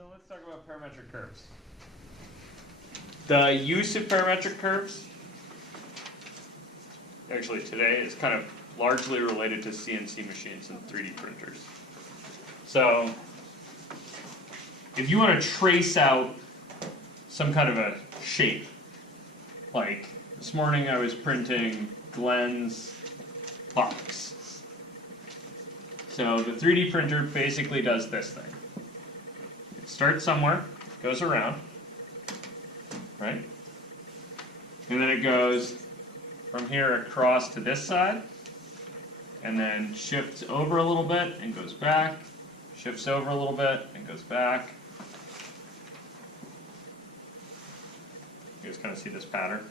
So let's talk about parametric curves. The use of parametric curves, actually today, is kind of largely related to CNC machines and 3D printers. So if you want to trace out some kind of a shape, like this morning I was printing Glenn's box. So the 3D printer basically does this thing. It starts somewhere, goes around, right? And then it goes from here across to this side, and then shifts over a little bit and goes back, shifts over a little bit and goes back. You guys kind of see this pattern?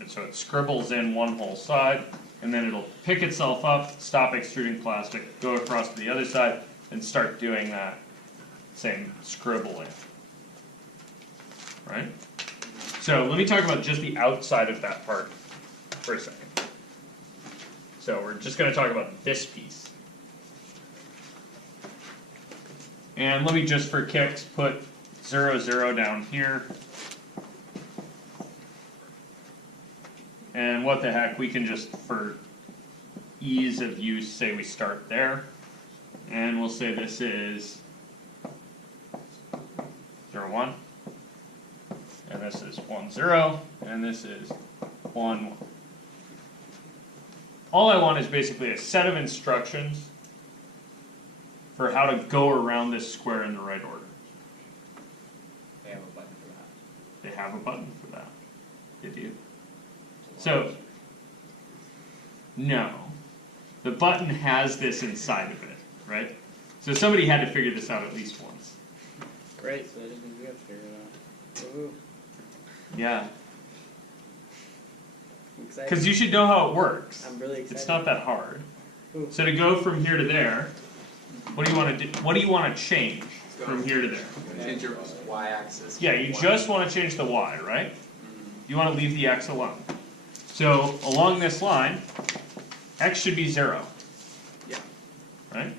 And so it scribbles in one whole side, and then it'll pick itself up, stop extruding plastic, go across to the other side, and start doing that same scribbling. Right? So let me talk about just the outside of that part for a second. So we're just going to talk about this piece. And let me just for kicks put 0, 0 down here. And what the heck, we can just, for ease of use, say we start there. And we'll say this is 0, 1. And this is 1, 0. And this is 1, 1. All I want is basically a set of instructions for how to go around this square in the right order. They have a button for that. They have a button for that. They do. So, no. The button has this inside of it, right? So somebody had to figure this out at least once. Great, so I didn't think we have to figure it out. Woohoo. Yeah. I'm excited. Because you should know how it works. I'm really excited. It's not that hard. Ooh. So to go from here to there, what do you want to do? What do you want to change from here to there? Change your y-axis. Yeah, you just want to change the y, right? You want to leave the x alone. So along this line, x should be 0. Yeah. Right?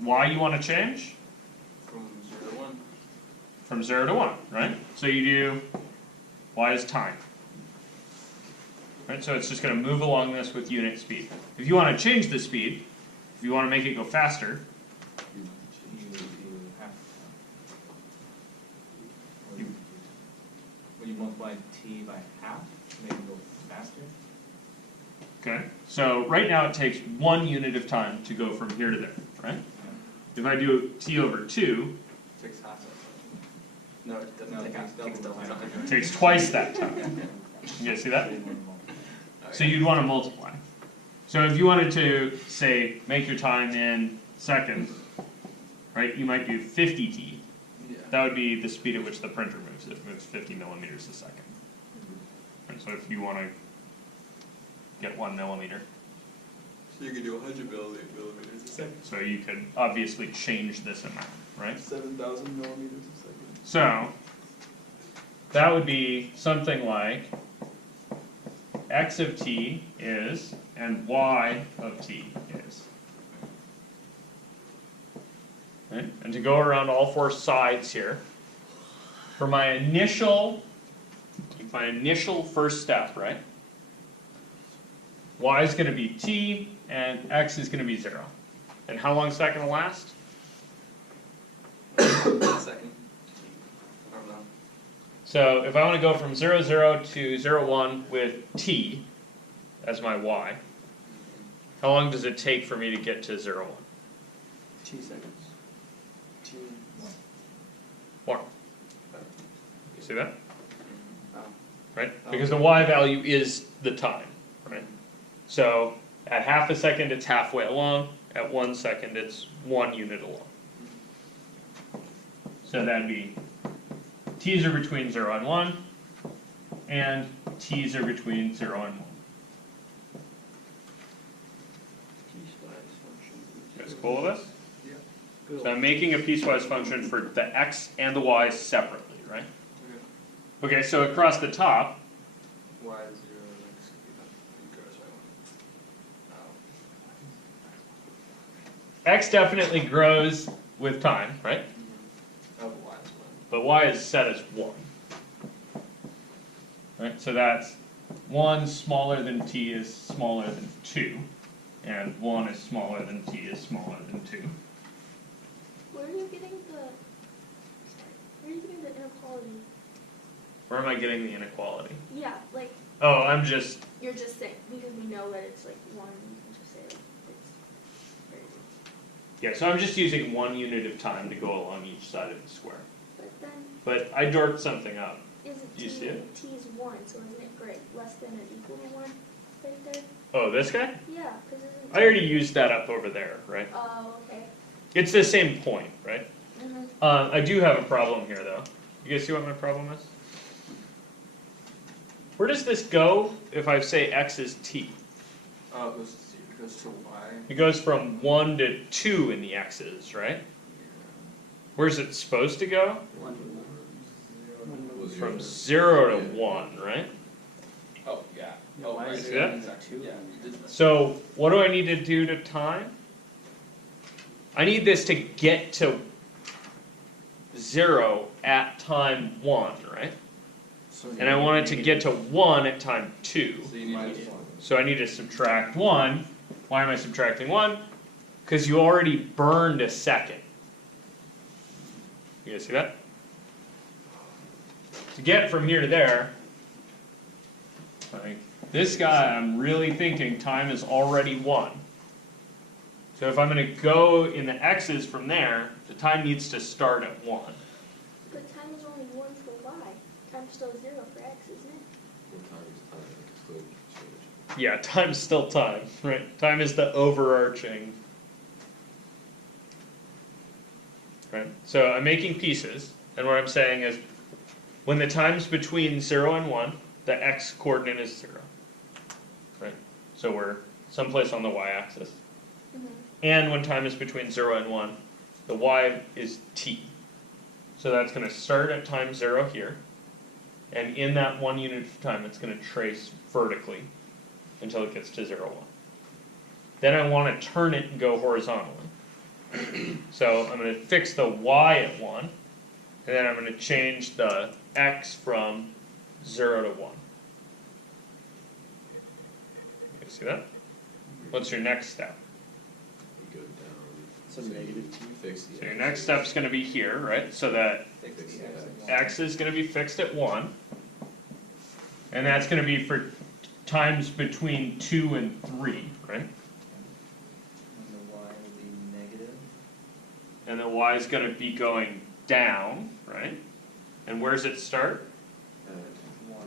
Y you want to change? From 0 to 1. From 0 to 1, right? So you do y is time. Right? So it's just going to move along this with unit speed. If you want to change the speed, if you want to make it go faster, Will you multiply t by half to make it go faster? okay? So right now it takes 1 unit of time to go from here to there, right? If I do t over 2, It takes half that. No, it doesn't No, take it half. takes It takes double double the time. time. it takes twice that time. You guys see that? So you'd want to multiply. So if you wanted to, say, make your time in seconds, right, you might do 50t. Yeah. That would be the speed at which the printer moves. It moves 50 millimeters a second. And so if you want to get 1 millimeter, So you could do 100 millimeters a second. so you could obviously change this amount, right? 7,000 millimeters a second. So that would be something like x of t is, and y of t is. Okay? And to go around all 4 sides here, for my initial first step, right? Y is going to be t, and x is going to be 0. And how long is that going to last? A second. I don't know. So if I want to go from 0, 0 to 0, 1 with t as my y, how long does it take for me to get to 0, 1? T seconds. T 1. You see that? Oh. Right? Because the y value is the time, right? So at half a second it's halfway along, at 1 second it's 1 unit along. So that'd be t's are between 0 and 1, and t's are between 0 and 1. You guys cool with this? Yeah. So I'm making a piecewise function for the x and the y separately, right? Okay, so across the top, Y is 0, x goes right one. x definitely grows with time, right? but y is set as 1. Right, so that's 1 smaller than t is smaller than 2, and 1 is smaller than t is smaller than 2. Where are you getting the inequality? Where am I getting the inequality? Yeah, like, Oh, you're just saying, because we know that it's like 1, you can just say like, it's very yeah, so I'm just using 1 unit of time to go along each side of the square. But then, But I dorked something up. isn't Do you see it? t is 1, so isn't it great, less than or equal to 1 right there? Oh, this guy? Yeah, because isn't I already used that up over there, right? Oh, okay. It's the same point, right? Mm-hmm. I do have a problem here, though. You guys see what my problem is? Where does this go if I say x is t? Oh, it goes to y. It goes from 1 to 2 in the x's, right? Where's it supposed to go? From 0 to 1, right? Oh, yeah. Oh, why right. is See it that? exact two? Yeah, you did that. So what do I need to do to time? I need this to get to 0 at time 1, right? So And I want it to get to 1 at time 2. So you need minus 1. So I need to subtract 1. Why am I subtracting 1? Because you already burned a second. You guys see that? To get from here to there, like, this guy, I'm really thinking time is already 1. So if I'm going to go in the x's from there, the time needs to start at 1. But time is only 1 for y. Time's still 0 for x, isn't it? Yeah, time's still time, right? Time is the overarching. Right? So I'm making pieces, and what I'm saying is, when the time's between 0 and 1, the x coordinate is 0. Right? So we're someplace on the y-axis. Mm-hmm. And when time is between 0 and 1, the y is t. So that's going to start at time 0 here, and in that 1 unit of time, it's going to trace vertically until it gets to 0, 1. Then I want to turn it and go horizontally. So I'm going to fix the y at 1, and then I'm going to change the x from 0 to 1. You see that? What's your next step? You go down. So negative you fix the So your next step's going to be here, right? So that Fix the x at 1. x is going to be fixed at 1, and that's going to be for times between 2 and 3, right? And the y will be negative. And the y is going to be going down, right? And where's it start? 1.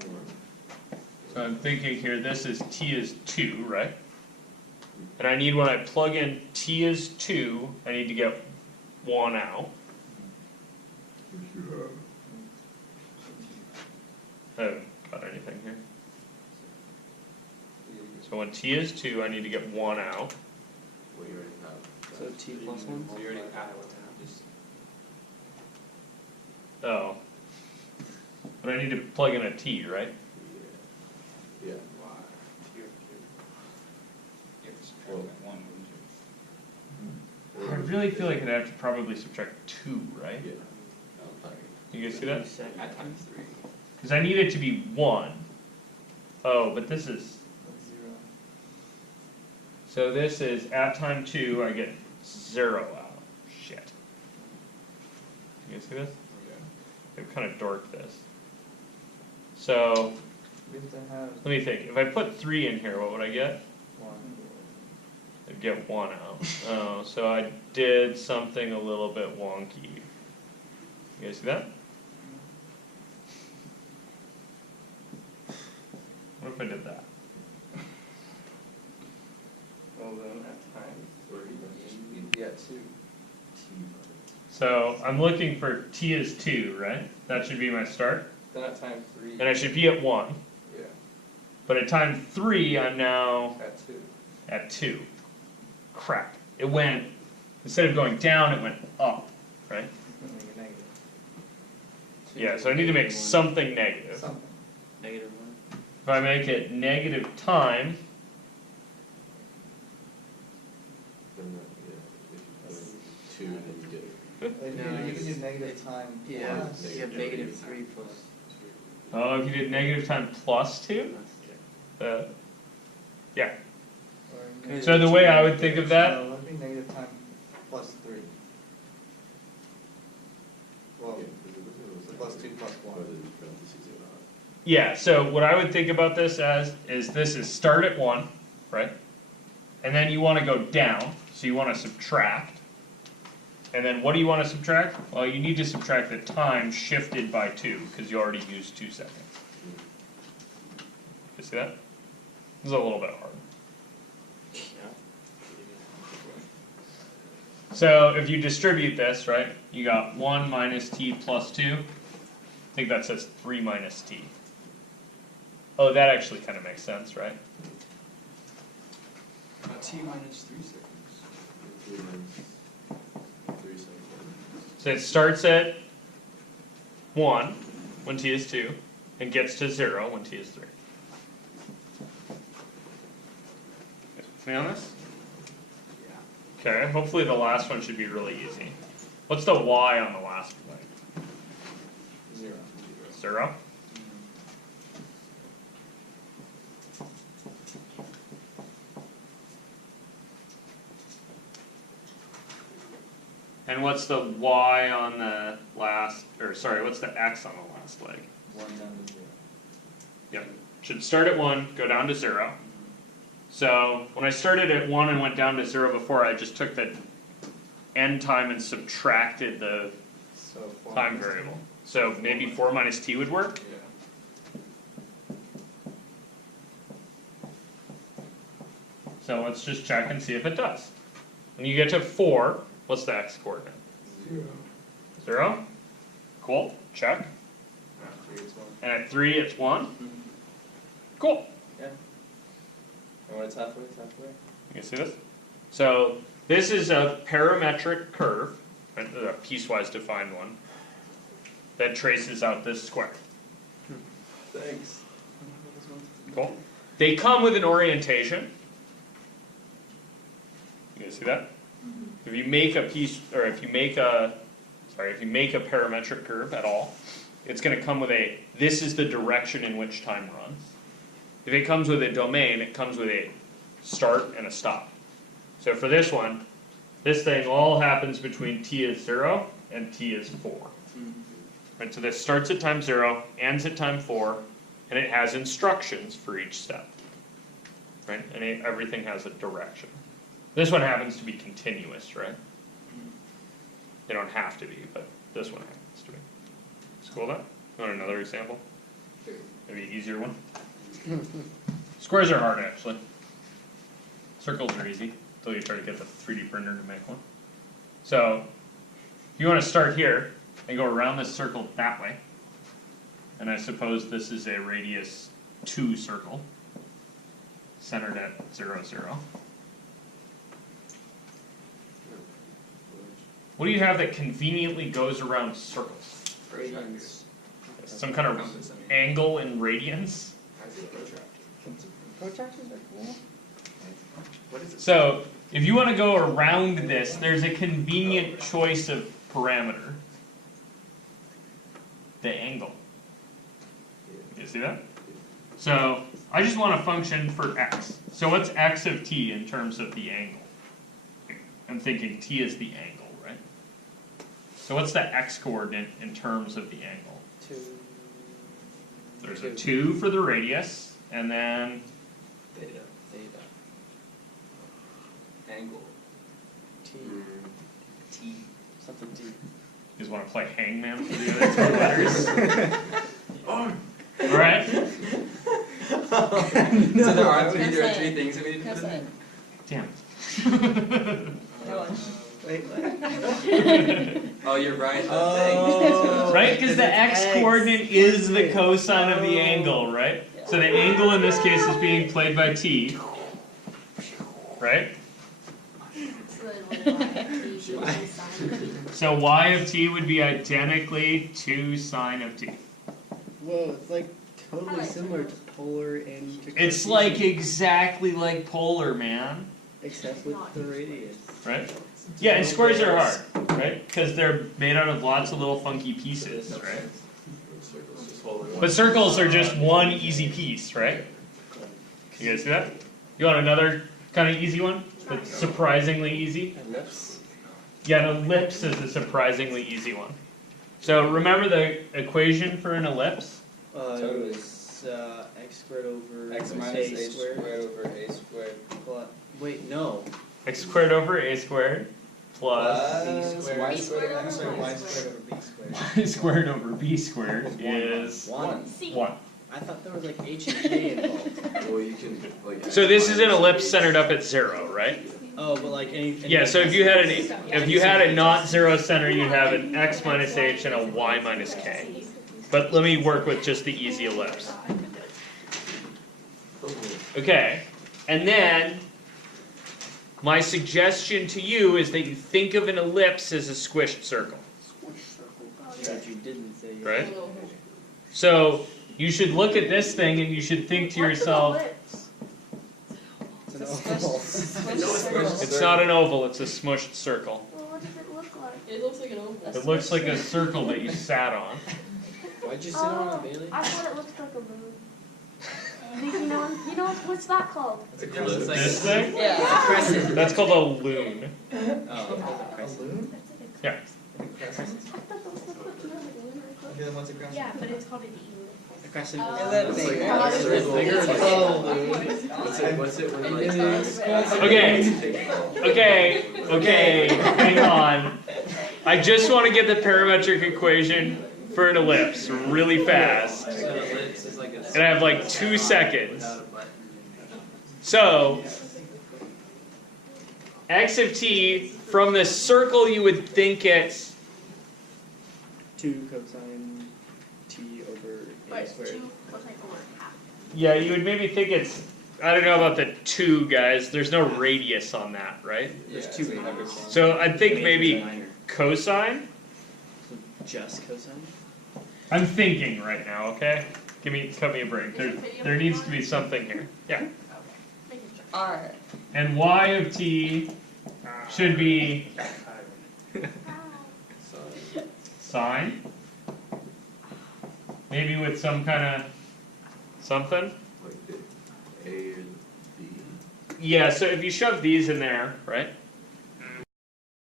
So I'm thinking here, this is t is 2, right? And I need, when I plug in t is 2, I need to get 1 out. I haven't got anything here. So when t is 2, I need to get 1 out. Well, you already have. So t plus 1? So you already have what to have. Just Oh. But I need to plug in a t, right? Yeah. I really feel like I'd have to probably subtract 2, right? Yeah. You guys see that? at times 3. Because I need it to be 1. Oh, but this is... So this is, at time 2, I get 0 out. Shit. You guys see this? I've kind of dorked this. So, We have to have let me think. If I put 3 in here, what would I get? 1. I'd get 1 out. Oh, so I did something a little bit wonky. You guys see that? What if I did that? Well then at time 3. Yeah, 2. So I'm looking for t is 2, right? That should be my start. Then at time 3. And I should be at 1. Yeah. But at time 3, I'm now At 2. at 2. Crap. It went, instead of going down, it went up, right? Make it negative. Yeah, so I need to make something negative. Something. Negative 1. If I make it negative time, Then, yeah, if you put 2, then you get. You can do negative time. Yeah, plus. you have negative 3 plus. Oh, if you did negative time plus 2? Yeah. Or negative So the way I two. would think of that, No, that'd be negative time plus 3. Well, plus 2 plus 1. yeah, so what I would think about this as is this is start at 1, right? And then you want to go down, so you want to subtract. And then what do you want to subtract? Well, you need to subtract the time shifted by 2, because you already used 2 seconds. You see that? This is a little bit hard. So if you distribute this, right, you got 1 minus t plus 2. I think that says 3 minus t. Oh, that actually kind of makes sense, right? T minus 3 seconds. 3 seconds. So it starts at 1 when t is 2, and gets to 0 when t is 3. With me on this? Okay, hopefully the last one should be really easy. What's the y on the last leg? 0. 0? And what's the y on the last, or sorry, what's the x on the last leg? 1 down to 0. Yep, should start at 1, go down to 0. So when I started at 1 and went down to 0 before, I just took the end time and subtracted the So 4 time minus variable. So maybe 4 minus t would work? Yeah. So let's just check and see if it does. When you get to 4, what's the x coordinate? 0. 0? Cool, check. 3 is 1. And at 3 it's 1? Cool. Yeah. And when it's halfway, it's halfway. You can see this? So this is a parametric curve, right, a piecewise defined one, that traces out this square. Thanks. Cool. They come with an orientation. You guys see that? If you make a piece, or if you make a parametric curve at all, it's going to come with a, this is the direction in which time runs. If it comes with a domain, it comes with a start and a stop. So for this one, this thing all happens between t is 0 and t is 4. Right, so this starts at time 0, ends at time 4, and it has instructions for each step. Right, and everything has a direction. This one happens to be continuous, right? They don't have to be, but this one happens to be. Cool that? You want another example? Maybe an easier one? Squares are hard, actually. Circles are easy, until you try to get the 3D printer to make one. So, if you want to start here, and go around this circle that way, and I suppose this is a radius 2 circle, centered at 0, 0. What do you have that conveniently goes around circles? Radians. Some kind of angle in radians? Protractors are cool. What is it? So, if you want to go around this, there's a convenient choice of parameter. The angle. You see that? So, I just want a function for x. So what's x of t in terms of the angle? I'm thinking t is the angle, right? So what's the x coordinate in terms of the angle? 2. There's a 2 for the radius, and then Theta. Angle. T. T. Something T. you just want to play hangman for the other 2 letters? Alright? So there are 3 things that we need to put in. Damn it. Wait, what? Oh, you're right. Oh. Right? Because the x coordinate is the cosine of the angle, right? So the angle in this case is being played by t. Right? So y of t would be identically to sine of t. Whoa, it's like totally similar to polar and It's like exactly like polar, man. except with the radius. Right? Yeah, and squares are hard, right? Because they're made out of lots of little funky pieces, right? Circles, just hold it. But circles are just one easy piece, right? You guys see that? You want another kind of easy one? That's surprisingly easy? Ellipse. Yeah, an ellipse is a surprisingly easy one. So remember the equation for an ellipse? It was x squared over X minus a squared over a squared. plus. Wait, no. X squared over a squared plus B squared. Y squared over X squared, Y Y squared over B squared. y squared over b squared is One. C. 1. I thought there was like h and k involved. Well, you can, like. So this is an ellipse centered up at 0, right? Oh, but like any. Yeah, so if you had a not zero center, you'd have an x minus h and a y minus k. But let me work with just the easy ellipse. Okay, and then my suggestion to you is that you think of an ellipse as a squished circle, That you didn't say. right? So you should look at this thing and you should think to yourself, It's an oval. it's not an oval, it's a smushed circle. Well, what does it look like? It looks like an oval. It looks like a circle that you sat on. Why'd you sit on it, Bailey? I thought it looked like a moon. You know what's that called? It's a crescent. This thing? Yeah. Crescent. That's called a loon. Oh, A balloon? Yeah. I thought those looked like lunar eclipse. Okay, then what's a crescent? Yeah, but it's called an a crescent. Oh. Is that bigger? like Is a it bigger? circle. Oh, What's it when like? Okay, hang on. I just want to get the parametric equation for an ellipse really fast. And I have like 2 seconds. So, x of t, from the circle you would think it's 2 cosine t over a Right, squared. 2 cosine over half. yeah, you would maybe think it's, I don't know about the 2 guys, there's no radius on that, right? There's 2 variables. So I think maybe cosine? So just cosine? I'm thinking right now, okay? Cut me a break. There needs to be something here. Yeah. Alright. And y of t should be sine. Maybe with some kind of something. Like the A or the B. Yeah, so if you shove these in there, right?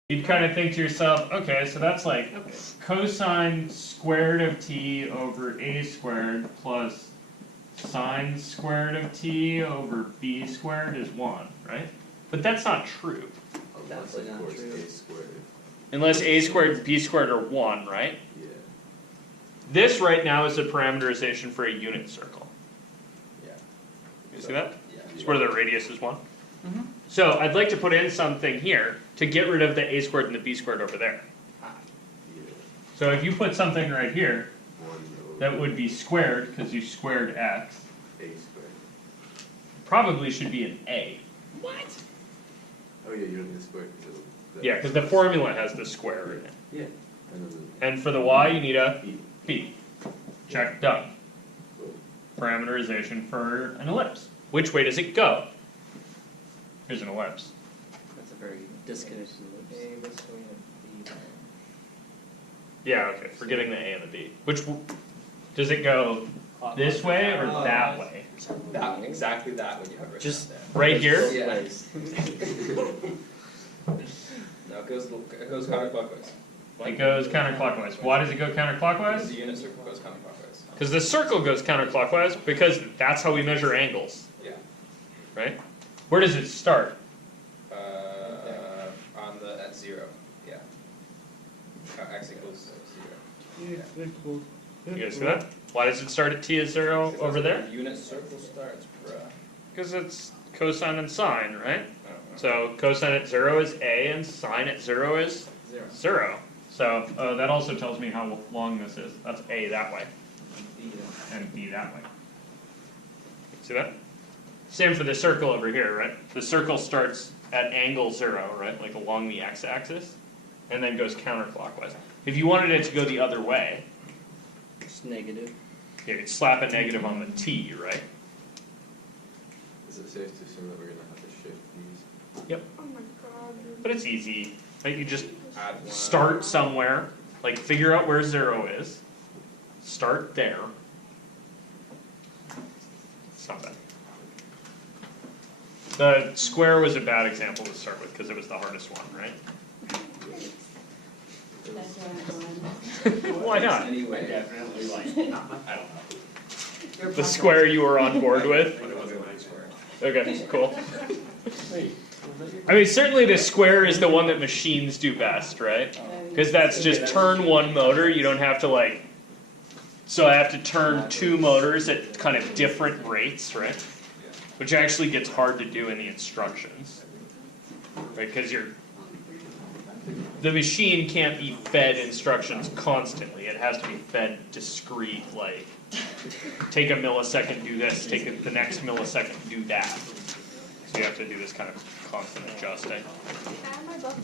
You'd kind of think to yourself, okay, so that's like cosine squared of t over a squared plus sine squared of t over b squared is 1, right? But that's not true. Unless Definitely of not course true. A squared. Unless a squared and b squared are 1, right? Yeah. This right now is a parameterization for a unit circle. Yeah. You see that? Yeah. It's where the radius is 1. So I'd like to put in something here to get rid of the a squared and the b squared over there. Yeah. So if you put something right here, 1 over that would be squared, because you squared x, A squared. probably should be an a. Oh yeah, you don't need the square because of the. Yeah, because the formula has the square in it. Yeah. And then And for the y, you need a B. b. Check, done. Parameterization for an ellipse. Which way does it go? Here's an ellipse. That's a very disconnected ellipse. A was showing a B. Yeah, okay, forgetting the a and the b. Does it go this way or that way? That, exactly that when you have it written Just- down Right here? Both Yeah. ways. there. No, it goes counterclockwise. It goes counterclockwise. Why does it go Because counterclockwise? the unit circle goes counterclockwise. Because the circle goes counterclockwise because that's how we measure angles, Yeah. right? Where does it start? At 0. Yeah. X equals 0. You guys see that? Why does it start at t is 0 Because over that's where there? the unit circle starts, bruh. Because it's cosine and sine, right? I don't know. So cosine at 0 is a and sine at 0 is 0. 0. So that also tells me how long this is. That's a that way and b that way. See that? Same for the circle over here, right? The circle starts at angle 0, right? Like along the x-axis, and then goes counterclockwise. If you wanted it to go the other way, It's negative. you could slap a negative on the t, right? Is it safe to assume that we're gonna have to shift these? Oh my god. But it's easy. Right, you just Add one. start somewhere, like figure out where 0 is, start there. Something. The square was a bad example to start with, because it was the hardest one, right? That's where I'm going. Why not? Anyway, definitely like, I don't know. The square you were on board with? But it wasn't my square. Okay, cool. Wait, was that your? I mean, certainly the square is the one that machines do best, right? Because that's just turn one motor, you don't have to like, so I have to turn two motors at kind of different rates, right? Which actually gets hard to do in the instructions, right? Because the machine can't be fed instructions constantly, it has to be fed discrete, like, take a millisecond, do this, take the next millisecond, do that. So you have to do this kind of constant adjusting. I have my book.